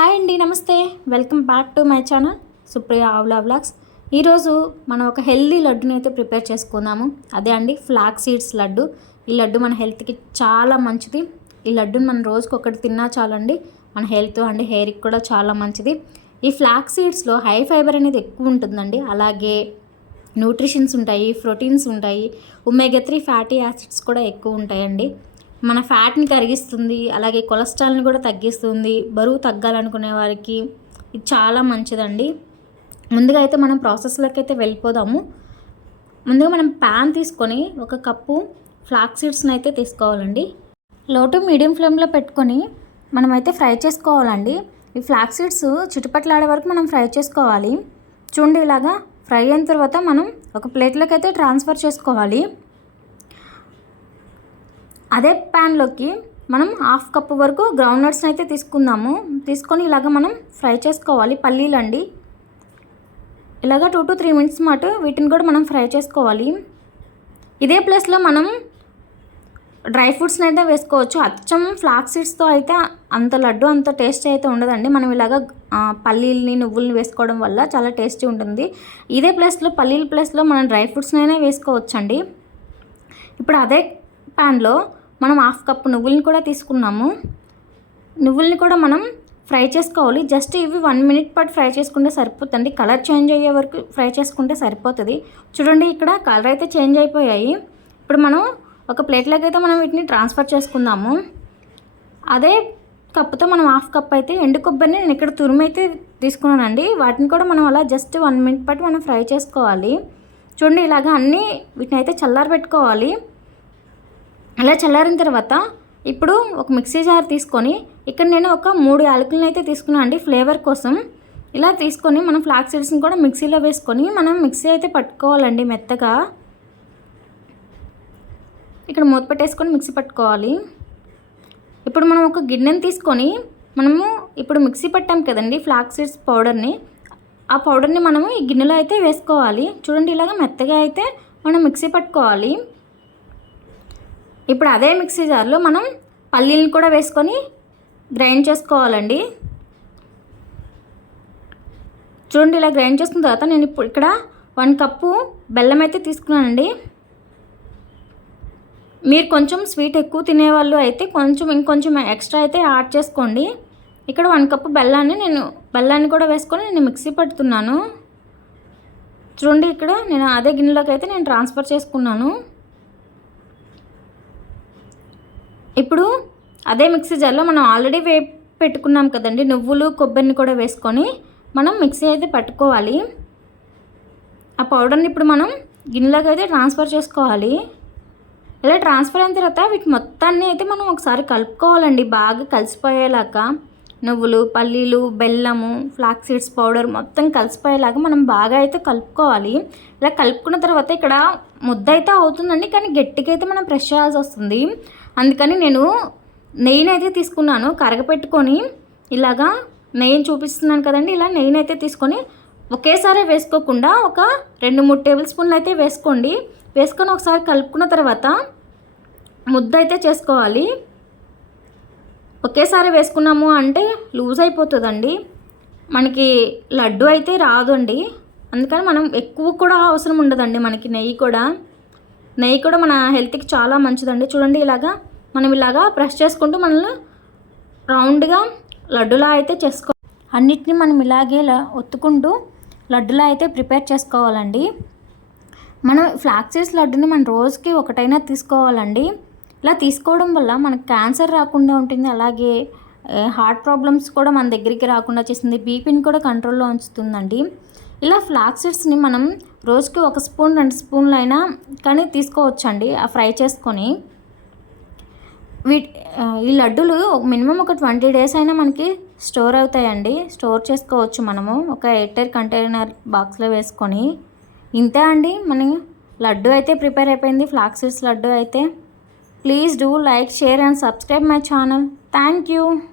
Hi అండి నమస్తే. Welcome back to my channel Supriya Avula vlogs. ఈరోజు మనం ఒక హెల్దీ లడ్డుని అయితే ప్రిపేర్ చేసుకుందాము. అదే అండి ఫ్లాక్ సీడ్స్ లడ్డు. ఈ లడ్డు మన హెల్త్కి చాలా మంచిది. ఈ లడ్డుని మనం రోజుకి ఒకటి తిన్నా చాలండి మన హెల్త్ అండ్ హెయిర్కి కూడా చాలా మంచిది. ఈ ఫ్లాక్ సీడ్స్లో హై ఫైబర్ అనేది ఎక్కువ ఉంటుందండి. అలాగే న్యూట్రిషన్స్ ఉంటాయి ప్రోటీన్స్ ఉంటాయి. ఉమేగా త్రీ ఫ్యాటీ యాసిడ్స్ కూడా ఎక్కువ ఉంటాయండి. మన ఫ్యాట్ని కరిగిస్తుంది అలాగే కొలెస్ట్రాల్ని కూడా తగ్గిస్తుంది బరువు తగ్గాలనుకునే వారికి ఇది చాలా మంచిదండి. ముందుగా అయితే మనం ప్రాసెస్లోకి అయితే వెళ్ళిపోదాము. ముందుగా మనం ప్యాన్ తీసుకొని ఒక కప్పు ఫ్లాక్ సీడ్స్ని అయితే తీసుకోవాలండి. లో టు మీడియం ఫ్లేమ్లో పెట్టుకొని మనమైతే ఫ్రై చేసుకోవాలండి. ఈ ఫ్లాక్ సీడ్స్ చుట్టుపట్లాడే వరకు మనం ఫ్రై చేసుకోవాలి. చూడండి ఇలాగా ఫ్రై అయిన తర్వాత మనం ఒక ప్లేట్లోకి అయితే ట్రాన్స్ఫర్ చేసుకోవాలి. అదే ప్యాన్లోకి మనం హాఫ్ కప్ వరకు గ్రౌండ్ నట్స్ని అయితే తీసుకుందాము. తీసుకొని ఇలాగ మనం ఫ్రై చేసుకోవాలి. పల్లీలు అండి. ఇలాగ టూ టు త్రీ మినిట్స్ మాట వీటిని కూడా మనం ఫ్రై చేసుకోవాలి. ఇదే ప్లేస్లో మనం డ్రై ఫ్రూట్స్ని అయితే వేసుకోవచ్చు. అచ్చం ఫ్లాక్ సీడ్స్తో అయితే అంత లడ్డు అంత టేస్ట్ అయితే ఉండదండి. మనం ఇలాగ పల్లీల్ని నువ్వుల్ని వేసుకోవడం వల్ల చాలా టేస్టీ ఉంటుంది. ఇదే ప్లేస్లో పల్లీల ప్లేస్లో మనం డ్రై ఫ్రూట్స్ని అయినా వేసుకోవచ్చండి. ఇప్పుడు అదే ప్యాన్లో మనం హాఫ్ కప్ నువ్వుల్ని కూడా తీసుకున్నాము. నువ్వుల్ని కూడా మనం ఫ్రై చేసుకోవాలి. జస్ట్ ఇవి వన్ మినిట్ పాటు ఫ్రై చేసుకుంటే సరిపోతుంది. కలర్ చేంజ్ అయ్యే వరకు ఫ్రై చేసుకుంటే సరిపోతుంది. చూడండి ఇక్కడ కలర్ అయితే చేంజ్ అయిపోయాయి. ఇప్పుడు మనం ఒక ప్లేట్లోకి అయితే మనం వీటిని ట్రాన్స్ఫర్ చేసుకుందాము. అదే కప్పుతో మనం హాఫ్ కప్ అయితే ఎండు కొబ్బరిని నేను ఇక్కడ తురుము అయితే తీసుకున్నానండి. వాటిని కూడా మనం అలా జస్ట్ వన్ మినిట్ పాటు మనం ఫ్రై చేసుకోవాలి. చూడండి ఇలాగ అన్నీ వీటిని అయితే చల్లారి పెట్టుకోవాలి అలా చల్లారిన తర్వాత ఇప్పుడు ఒక మిక్సీ జార్ తీసుకొని ఇక్కడ నేను ఒక మూడు యాలకులను అయితే తీసుకున్నాను అండి ఫ్లేవర్ కోసం. ఇలా తీసుకొని మనం ఫ్లాక్ సీడ్స్ని కూడా మిక్సీలో వేసుకొని మనం మిక్సీ అయితే పట్టుకోవాలండి మెత్తగా. ఇక్కడ మూత పెట్టేసుకొని మిక్సీ పట్టుకోవాలి. ఇప్పుడు మనం ఒక గిన్నెని తీసుకొని మనము ఇప్పుడు మిక్సీ పట్టాం కదండి ఫ్లాక్ సీడ్స్ పౌడర్ని. ఆ పౌడర్ని మనము ఈ గిన్నెలో అయితే వేసుకోవాలి. చూడండి ఇలాగ మెత్తగా అయితే మనం మిక్సీ పట్టుకోవాలి. ఇప్పుడు అదే మిక్సీ జార్లో మనం పల్లీలను కూడా వేసుకొని గ్రైండ్ చేసుకోవాలండి. చూడండి ఇలా గ్రైండ్ చేసుకున్న తర్వాత నేను ఇప్పుడు ఇక్కడ వన్ కప్పు బెల్లం అయితే తీసుకున్నానండి. మీరు కొంచెం స్వీట్ ఎక్కువ తినేవాళ్ళు అయితే కొంచెం ఇంకొంచెం ఎక్స్ట్రా అయితే యాడ్ చేసుకోండి. ఇక్కడ వన్ కప్పు బెల్లాన్ని నేను బెల్లాన్ని కూడా వేసుకొని నేను మిక్సీ పడుతున్నాను చూడండి ఇక్కడ నేను అదే గిన్నెలోకి అయితే నేను ట్రాన్స్ఫర్ చేసుకున్నాను. ఇప్పుడు అదే మిక్సీ జార్లో మనం ఆల్రెడీ వే పెట్టుకున్నాం కదండి నువ్వులు కొబ్బరిని కూడా వేసుకొని మనం మిక్సీ అయితే పట్టుకోవాలి. ఆ పౌడర్ని ఇప్పుడు మనం గిన్నెలోకి అయితే ట్రాన్స్ఫర్ చేసుకోవాలి. ఇలా ట్రాన్స్ఫర్ అయిన తర్వాత వీటి మొత్తాన్ని అయితే మనం ఒకసారి కలుపుకోవాలండి బాగా కలిసిపోయేలాగా. నువ్వులు పల్లీలు బెల్లము ఫ్లాక్ సీడ్స్ పౌడర్ మొత్తం కలిసిపోయేలాగా మనం బాగా అయితే కలుపుకోవాలి. ఇలా కలుపుకున్న తర్వాత ఇక్కడ ముద్ద అయితే అవుతుందండి కానీ గట్టిగా అయితే మనం ప్రెష్ చేయాల్సి వస్తుంది. అందుకని నేను నెయ్యిని అయితే తీసుకున్నాను కరగపెట్టుకొని ఇలాగా నెయ్యి చూపిస్తున్నాను కదండి ఇలా నెయ్యిని అయితే తీసుకొని ఒకేసారి వేసుకోకుండా ఒక రెండు మూడు టేబుల్ స్పూన్లు అయితే వేసుకోండి. వేసుకొని ఒకసారి కలుపుకున్న తర్వాత ముద్ద అయితే చేసుకోవాలి. ఒకేసారి వేసుకున్నాము అంటే లూజ్ అయిపోతుందండి. మనకి లడ్డు అయితే రాదండి. అందుకని మనం ఎక్కువ కూడా అవసరం ఉండదండి మనకి నెయ్యి కూడా. నెయ్యి కూడా మన హెల్త్కి చాలా మంచిదండి. చూడండి ఇలాగా మనం ఇలాగా ప్రెస్ చేసుకుంటూ మనల్ని రౌండ్గా లడ్డులా అయితే చేసుకో అన్నిటిని మనం ఇలాగే ఇలా ఒత్తుకుంటూ లడ్డులా అయితే ప్రిపేర్ చేసుకోవాలండి. మనం ఫ్లాక్సీస్ లడ్డుని మన రోజుకి ఒకటైనా తీసుకోవాలండి. ఇలా తీసుకోవడం వల్ల మనకు క్యాన్సర్ రాకుండా ఉంటుంది. అలాగే హార్ట్ ప్రాబ్లమ్స్ కూడా మన దగ్గరికి రాకుండా చేస్తుంది. బీపీని కూడా కంట్రోల్లో ఉంచుతుందండి. ఇలా ఫ్లాక్సీడ్స్ని మనం రోజుకి ఒక స్పూన్ రెండు స్పూన్లు అయినా కానీ తీసుకోవచ్చండి. ఆ ఫ్రై చేసుకొని వీటి ఈ లడ్డూలు మినిమం ఒక ట్వంటీ డేస్ అయినా మనకి స్టోర్ అవుతాయండి. స్టోర్ చేసుకోవచ్చు మనము. ఒక ఎయిటర్ కంటైనర్ బాక్స్లో వేసుకొని. ఇంతే అండి. మన లడ్డు అయితే ప్రిపేర్ అయిపోయింది. ఫ్లాక్సీడ్స్ లడ్డు అయితే Please do like, share and subscribe my channel. Thank you.